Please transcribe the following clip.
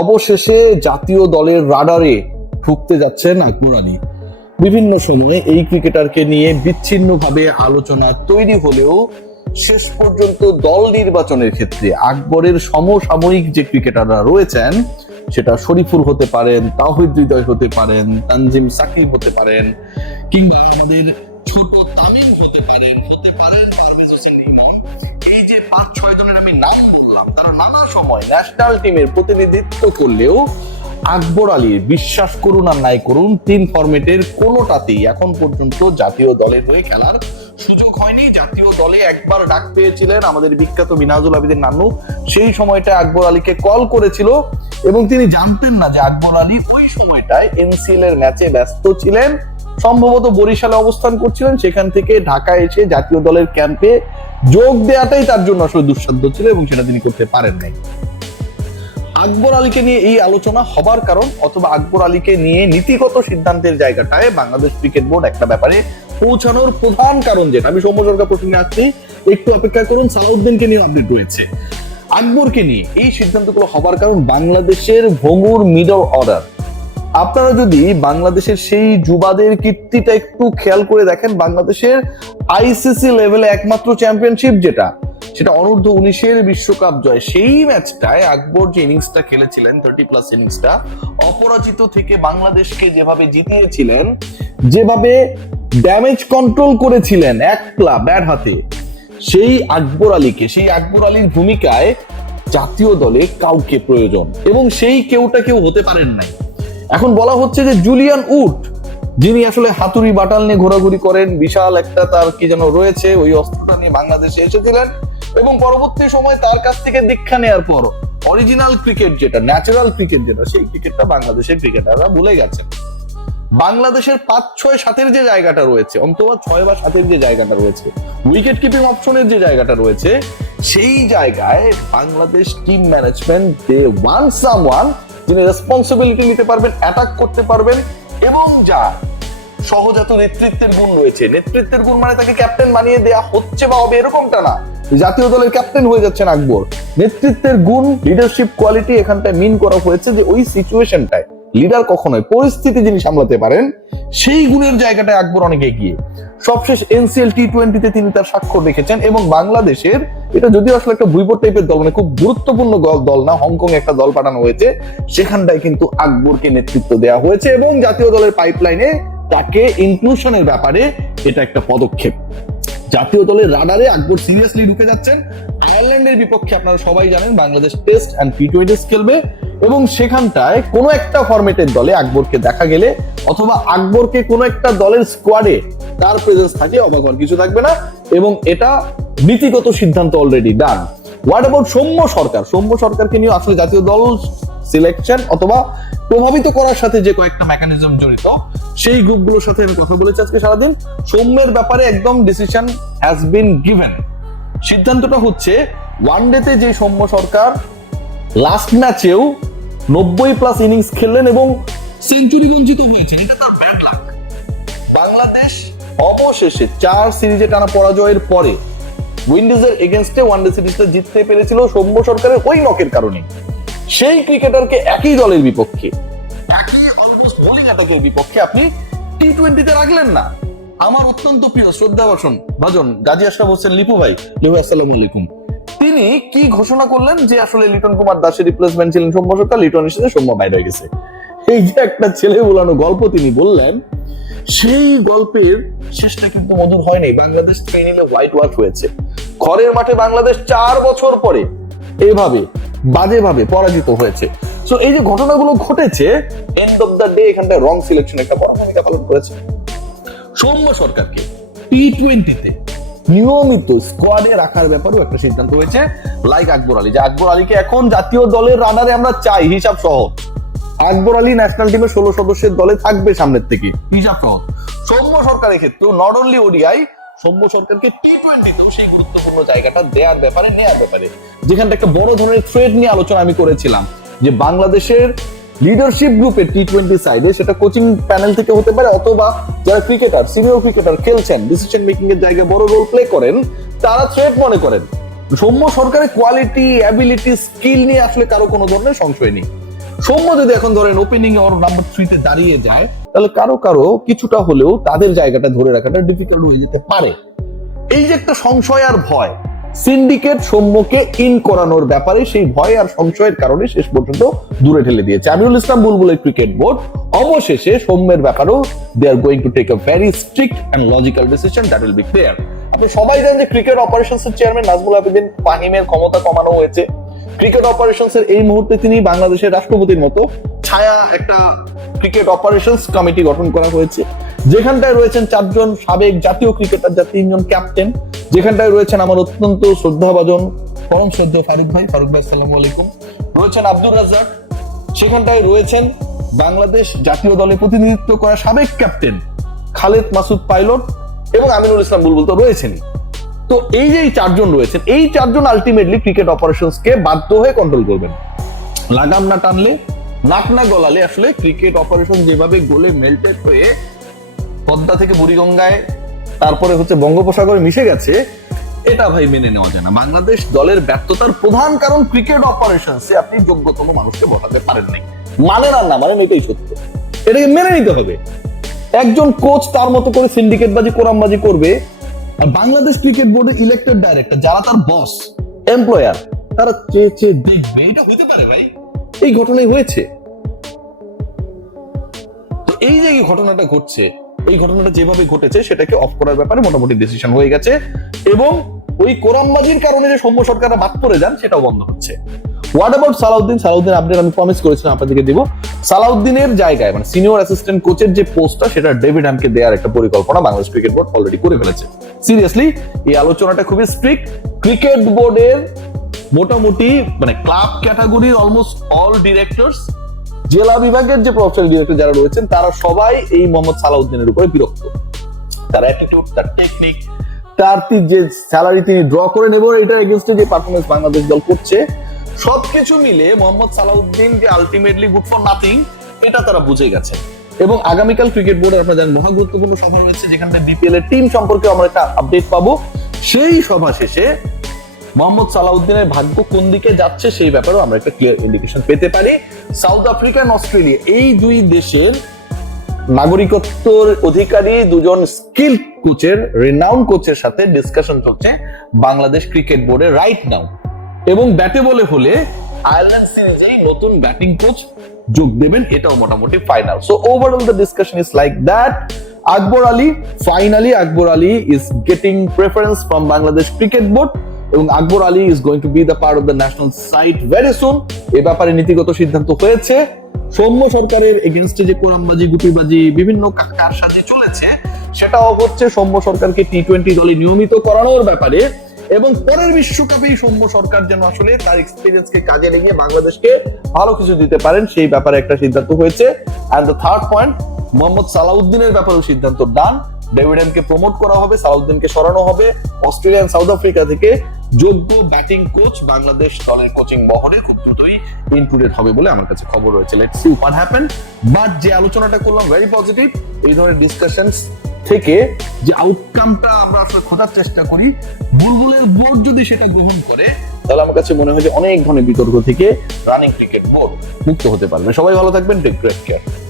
অবশেষে জাতীয় দলের রাডারে ঢুকতে যাচ্ছেন আকবর আলী বিভিন্ন সময়ে এই ক্রিকেটারকে নিয়ে বিচ্ছিন্নভাবে আলোচনা তৈরি হলেও শেষ পর্যন্ত দল নির্বাচনের ক্ষেত্রে আকবরের সমসাময়িক যে ক্রিকেটাররা রয়েছেন সেটা শরীফুল হতে পারেন তাহিদ হৃদয় হতে পারেন তানজিম সাকিব হতে পারেন কিংবা আমাদের ছোট সময় ন্যাশনাল টিমের প্রতিনিধিত্ব করলেও আকবর আলীর বিশ্বাস করুন আর নাই করুন তিন ফরম্যাটের কোনোটাতেই এখন পর্যন্ত জাতীয় দলের হয়ে খেলার সুযোগ হয়নি জাতীয় দলে একবার ডাক পেয়েছিলেন আমাদের বিখ্যাত মিনাজুল আবিদের নানু সেই সময়টা আকবর আলীকে কল করেছিল এবং তিনি জানতেন না যে আকবর আলী ওই সময়টায় এনসিএল এর ম্যাচে ব্যস্ত ছিলেন সম্ভবত বরিশালে অবস্থান করছিলেন সেখান থেকে ঢাকা এসে জাতীয় দলের ক্যাম্পে যোগ দেওয়াটাই তার জন্য আসলে দুঃসাধ্য ছিল এবং সেটা তিনি করতে পারেন নাই আকবর আলীকে নিয়ে এই আলোচনা হবার কারণ অথবা আকবর আলীকে নিয়ে নীতিগত সিদ্ধান্তের জায়গাটায় বাংলাদেশ ক্রিকেট বোর্ড একটা ব্যাপারে পৌঁছানোর প্রধান কারণ যেটা আমি সৌম্য সরকার প্রসঙ্গে আসছি একটু অপেক্ষা করুন সালাউদ্দিনকে নিয়ে আপডেট রয়েছে আকবরকে নিয়ে এই সিদ্ধান্তগুলো হবার কারণ বাংলাদেশের ভঙ্গুর মিডল অর্ডার আপনারা যদি বাংলাদেশের সেই যুবাদের কীর্তিটা একটু খেয়াল করে দেখেন বাংলাদেশের আইসিসি লেভেলে একমাত্র চ্যাম্পিয়নশিপ যেটা সেটা অনূর্ধ্ব উনিশের বিশ্বকাপ জয় সেই ম্যাচটায় আকবর যে ইনিংসটা খেলেছিলেন থার্টি প্লাস ইনিংসটা অপরাজিত থেকে বাংলাদেশকে যেভাবে জিতিয়েছিলেন যেভাবে ড্যামেজ কন্ট্রোল করেছিলেন একলা ব্যাট হাতে সেই আকবর আলীকে সেই আকবর আলীর ভূমিকায় জাতীয় দলে কাউকে প্রয়োজন এবং সেই কেউটা কেউ হতে পারেন নাই এখন বলা হচ্ছে যে জুলিয়ান উট যিনি আসলে হাতুড়ি বাটাল নিয়ে ঘোরাঘুরি করেন বিশাল একটা তার কি যেন রয়েছে ওই অস্ত্রটা নিয়ে বাংলাদেশে এসেছিলেন এবং পরবর্তী সময় তার কাছ থেকে দীক্ষা নেওয়ার পর অরিজিনাল ক্রিকেট যেটা ন্যাচারাল ক্রিকেট যেটা সেই ক্রিকেটটা বাংলাদেশের ক্রিকেটাররা ভুলে গেছেন বাংলাদেশের পাঁচ ছয় সাতের যে জায়গাটা রয়েছে অন্তত ছয় বা সাতের যে জায়গাটা রয়েছে উইকেট কিপিং অপশনের যে জায়গাটা রয়েছে সেই জায়গায় Bangladesh team management they want someone যিনি রেসপন্সিবিলিটি নিতে পারবেন অ্যাটাক করতে পারবেন এবং যা সহজাত নেতৃত্বের গুণ রয়েছে নেতৃত্বের গুণ মানে তাকে ক্যাপ্টেন বানিয়ে দেয়া হচ্ছে বা হবে এরকমটা না জাতীয় দলের ক্যাপ্টেন হয়ে যাচ্ছেন আকবর নেতৃত্বের গুণ লিডারশিপ কোয়ালিটি এখানটায় মিন করা হয়েছে যে ওই সিচুয়েশনটায় লিডার কখনোই পরিস্থিতি যিনি সামলাতে পারেন সেই গুণের জায়গাটায় আকবর অনেক এগিয়ে সবশেষ এনসিএল টি টোয়েন্টিতে তিনি তার স্বাক্ষর রেখেছেন এবং বাংলাদেশের এটা যদি আসলে একটা বুইপোর টাইপের দল মানে খুব গুরুত্বপূর্ণ দল না হংকং একটা দল পাঠানো হয়েছে সেখানটায় কিন্তু আকবরকে নেতৃত্ব দেওয়া হয়েছে এবং জাতীয় দলের পাইপলাইনে তাকে ইনক্লুশনের ব্যাপারে এটা একটা পদক্ষেপ জাতীয় দলের রাডারে আকবর সিরিয়াসলি ঢুকে যাচ্ছেন আয়ারল্যান্ডের বিপক্ষে আপনারা সবাই জানেন Bangladesh test and T twenty খেলবে এবং সেখানটায় কোনো একটা ফরম্যাটের দলে আকবরকে দেখা গেলে অথবা আকবরকে কোনো একটা দলের স্কোয়াডে তার প্রেজেন্স থাকে অবাকর কিছু থাকবে না এবং এটা নীতিগত সিদ্ধান্ত already done what about Soumya Sarkar Soumya সরকারকে নিয়ে আসলে জাতীয় দল সিলেকশন অথবা প্রভাবিত করার সাথে যে কয়েকটা মেকানিজম জড়িত সেই গ্রুপগুলোর সাথে আমি কথা বলেছি আজকে সারাদিন সৌম্যের ব্যাপারে একদম ডিসিশন হ্যাজ বিন গিভেন সিদ্ধান্তটা হচ্ছে ওয়ান ডেতে যে সৌম্য সরকার লাস্ট ম্যাচেও নব্বই প্লাস ইনিংস খেললেন এবং সেঞ্চুরি বঞ্চিত হয়েছে বাংলাদেশ অবশেষে চার সিরিজে টানা পরাজয়ের পরে উইন্ডিজের এগেনস্টে ওয়ান ডে সিরিজটা জিততে পেরেছিল সৌম্য সরকারের ওই নকের কারণে সেই ক্রিকেটারকে একই দলের বিপক্ষে একই অলমোস্ট বিপক্ষে আপনি টি টোয়েন্টিতে রাখলেন না আমার অত্যন্ত প্রিয় শ্রদ্ধা বাসন ভাজন গাজী আশরাফ হোসেন লিপু ভাই লিপু আসসালাম আলাইকুম তিনি কি ঘোষণা করলেন যে আসলে লিটন কুমার দাসের রিপ্লেসমেন্ট ছিলেন সৌম্য সরকার লিটন এসেছে সৌম্য বাইরে গেছে এই যে একটা ছেলে বোলানো গল্প তিনি বললেন সেই গল্পের শেষটা কিন্তু মধুর হয়নি বাংলাদেশ ট্রেনিং এ হোয়াইট ওয়াশ হয়েছে ঘরের মাঠে বাংলাদেশ চার বছর পরে এভাবে বাজেভাবে পরাজিত হয়েছে সো এই যে ঘটনাগুলো ঘটেছে এন্ড অফ দ্য ডে এখানটা রং সিলেকশন একটা বড় ভূমিকা পালন করেছে সৌম্য সরকারকে টি টোয়েন্টিতে নিয়মিত স্কোয়াডে রাখার ব্যাপারেও একটা সিদ্ধান্ত হয়েছে লাইক আকবর আলী যে আকবর আলীকে এখন জাতীয় দলের রানারে আমরা চাই হিসাব সহ আকবর আলী ন্যাশনাল টিমের ষোলো সদস্যের দলে থাকবে সামনের থেকে হিসাব সহ সৌম্য সরকারের ক্ষেত্রেও নট অনলি ওডিআই সৌম্য সরকারকে টি টোয়েন্টিতেও সেই গুরুত্বপূর্ণ জায়গাটা দেওয়ার ব্যাপারে নেওয়ার ব্যাপারে যেখানটা একটা বড় ধরনের থ্রেড নিয়ে আলোচনা আমি করেছিলাম যে বাংলাদেশের লিডারশিপ গ্রুপে টি টোয়েন্টি সাইডে সেটা কোচিং প্যানেল থেকে হতে পারে অথবা যারা ক্রিকেটার সিনিয়র ক্রিকেটার খেলছেন ডিসিশন মেকিং এর জায়গায় বড় রোল প্লে করেন তারা থ্রেড মনে করেন সৌম্য সরকারের কোয়ালিটি অ্যাবিলিটি স্কিল নিয়ে আসলে কারো কোনো ধরনের সংশয় নেই সৌম্য যদি এখন ধরেন ওপেনিং এ ওর নাম্বার থ্রিতে দাঁড়িয়ে যায় তাহলে কারো কারো কিছুটা হলেও তাদের জায়গাটা ধরে রাখাটা ডিফিকাল্ট হয়ে যেতে পারে এই যে একটা সংশয় আর ভয় সিন্ডিকেট সৌম্যকে ইন করানোর ব্যাপারে সেই ভয় আর সংশয়ের কারণে শেষ পর্যন্ত দূরে ঠেলে দিয়েছে আমিরুল ইসলাম বুলবুলের ক্রিকেট বোর্ড অবশেষে সৌম্যের ব্যাপারেও they are going to take a very strict and logical decision that will be clear আপনি সবাই জানেন যে ক্রিকেট এর চেয়ারম্যান নাজমুল আবেদিন ফাহিমের ক্ষমতা কমানো হয়েছে ক্রিকেট এর এই মুহূর্তে তিনি বাংলাদেশের রাষ্ট্রপতির মতো ছায়া একটা ক্রিকেট অপারেশনস কমিটি গঠন করা হয়েছে যেখানটায় রয়েছেন চারজন সাবেক জাতীয় ক্রিকেটার যা তিনজন ক্যাপ্টেন যেখানটায় রয়েছেন আমার অত্যন্ত শ্রদ্ধাভাজন পরম শ্রদ্ধে ফারুক ভাই ফারুক ভাই সালাম আলাইকুম রয়েছেন আব্দুর রাজাক সেখানটায় রয়েছেন বাংলাদেশ জাতীয় দলে প্রতিনিধিত্ব করা সাবেক ক্যাপ্টেন খালেদ মাসুদ পাইলট এবং আমিনুল ইসলাম বুলবুল তো রয়েছেনই তো এই যে চারজন রয়েছেন এই চারজন আলটিমেটলি ক্রিকেট অপারেশনসকে বাধ্য হয়ে কন্ট্রোল করবেন লাগাম না টানলে নাক না গলালে আসলে ক্রিকেট অপারেশন যেভাবে গোলে মেল্টেড হয়ে পদ্মা থেকে বুড়িগঙ্গায় তারপরে হচ্ছে বঙ্গোপসাগরে মিশে গেছে এটা ভাই মেনে নেওয়া যায় না বাংলাদেশ দলের ব্যর্থতার প্রধান কারণ ক্রিকেট অপারেশন সে আপনি যোগ্যতম মানুষকে বসাতে পারেন নাই মানে না না মানে এটাই সত্য এটাকে মেনে নিতে হবে একজন কোচ তার মতো করে সিন্ডিকেট বাজি বাজি করবে আর বাংলাদেশ ক্রিকেট বোর্ডের ইলেক্টেড ডাইরেক্টর যারা তার বস এমপ্লয়ার তারা চেয়ে চেয়ে দেখবে এটা হতে পারে ভাই এই ঘটনাই হয়েছে তো এই যে ঘটনাটা ঘটছে এই ঘটনাটা যেভাবে ঘটেছে সেটাকে অফ করার ব্যাপারে মোটামুটি ডিসিশন হয়ে গেছে এবং ওই কোরআনবাজির কারণে যে সৌম্য সরকাররা বাদ পড়ে যান সেটাও বন্ধ হচ্ছে what about Salauddin Salauddin update আমি প্রমিস করেছিলাম আপনাদেরকে দিব সালাউদ্দিনের জায়গায় মানে সিনিয়র অ্যাসিস্ট্যান্ট কোচের যে পোস্টটা সেটা ডেভিড হ্যামকে দেওয়ার একটা পরিকল্পনা বাংলাদেশ ক্রিকেট বোর্ড অলরেডি করে ফেলেছে সিরিয়াসলি এই আলোচনাটা খুবই ক্রিকেট বোর্ডের মোটামুটি মানে ক্লাব ক্যাটাগরির অলমোস্ট অল ডিরেক্টরস জেলা বিভাগের যে প্রফেশনাল ডিরেক্টর যারা রয়েছেন তারা সবাই এই মোহাম্মদ সালাউদ্দিনের উপরে বিরক্ত তার অ্যাটিটিউড তার টেকনিক তার যে স্যালারি তিনি ড্র করে নেব এটার এগেনস্টে যে পারফরমেন্স বাংলাদেশ দল করছে সবকিছু মিলে মোহাম্মদ সালাউদ্দিন যে আলটিমেটলি গুড ফর নাথিং এটা তারা বুঝে গেছে এবং আগামীকাল ক্রিকেট বোর্ডের আপনারা জানেন মহা গুরুত্বপূর্ণ সভা রয়েছে যেখানে বিপিএল এর টিম সম্পর্কে আমরা একটা আপডেট পাবো সেই সভা শেষে মোহাম্মদ সালাউদ্দিনের ভাগ্য কোন দিকে যাচ্ছে সেই ব্যাপারেও আমরা একটা ক্লিয়ার ইন্ডিকেশন পেতে পারি সাউথ আফ্রিকা এবং অস্ট্রেলিয়া এই দুই দেশের নাগরিকত্বর অধিকারী দুজন স্কিল কোচের রেনাউন কোচের সাথে ডিসকাশন চলছে বাংলাদেশ ক্রিকেট বোর্ডে রাইট নাও এবং ব্যাটে বলে হলে আয়ারল্যান্ড সিরিজে নতুন ব্যাটিং কোচ যোগ দেবেন এটাও মোটামুটি final so overall the discussion is like that Akbar Ali finally Akbar Ali is getting preference from Bangladesh cricket board এবং Akbar Ali is going to be the part of the national site very soon এ ব্যাপারে নীতিগত সিদ্ধান্ত হয়েছে সৌম্য সরকারের এগেনস্টে যে কোরামবাজি গুটিবাজি বিভিন্ন কারসাজি চলেছে সেটাও হচ্ছে সৌম্য সরকারকে টি টোয়েন্টি দলে নিয়মিত করানোর ব্যাপারে এবং পরের বিশ্বকাপেই সৌম্য সরকার যেন আসলে তার এক্সপিরিয়েন্স কে কাজে লাগিয়ে বাংলাদেশকে ভালো কিছু দিতে পারেন সেই ব্যাপারে একটা সিদ্ধান্ত হয়েছে and the third point Mohammad সালাউদ্দিনের ব্যাপারেও সিদ্ধান্ত ডান ডেভিডেনকে প্রমোট করা হবে সাউথদিনকে সরানো হবে অস্ট্রেলিয়ান সাউথ আফ্রিকা থেকে যোগ্য ব্যাটিং কোচ বাংলাদেশ দলের কোচিং বহরে খুব দ্রুতই ইনক্লুডেড হবে বলে আমার কাছে খবর রয়েছে let's see what happen but যে আলোচনাটা করলাম ভেরি পজিটিভ এই ধরনের ডিসকাশনস থেকে যে আউটকামটা আমরা আসলে খোঁজার চেষ্টা করি বুলবুলের বোর্ড যদি সেটা গ্রহণ করে তাহলে আমার কাছে মনে হয় যে অনেক ধরনের বিতর্ক থেকে রানিং ক্রিকেট বোর্ড মুক্ত হতে পারবে সবাই ভালো থাকবেন টেক গ্রেট কেয়ার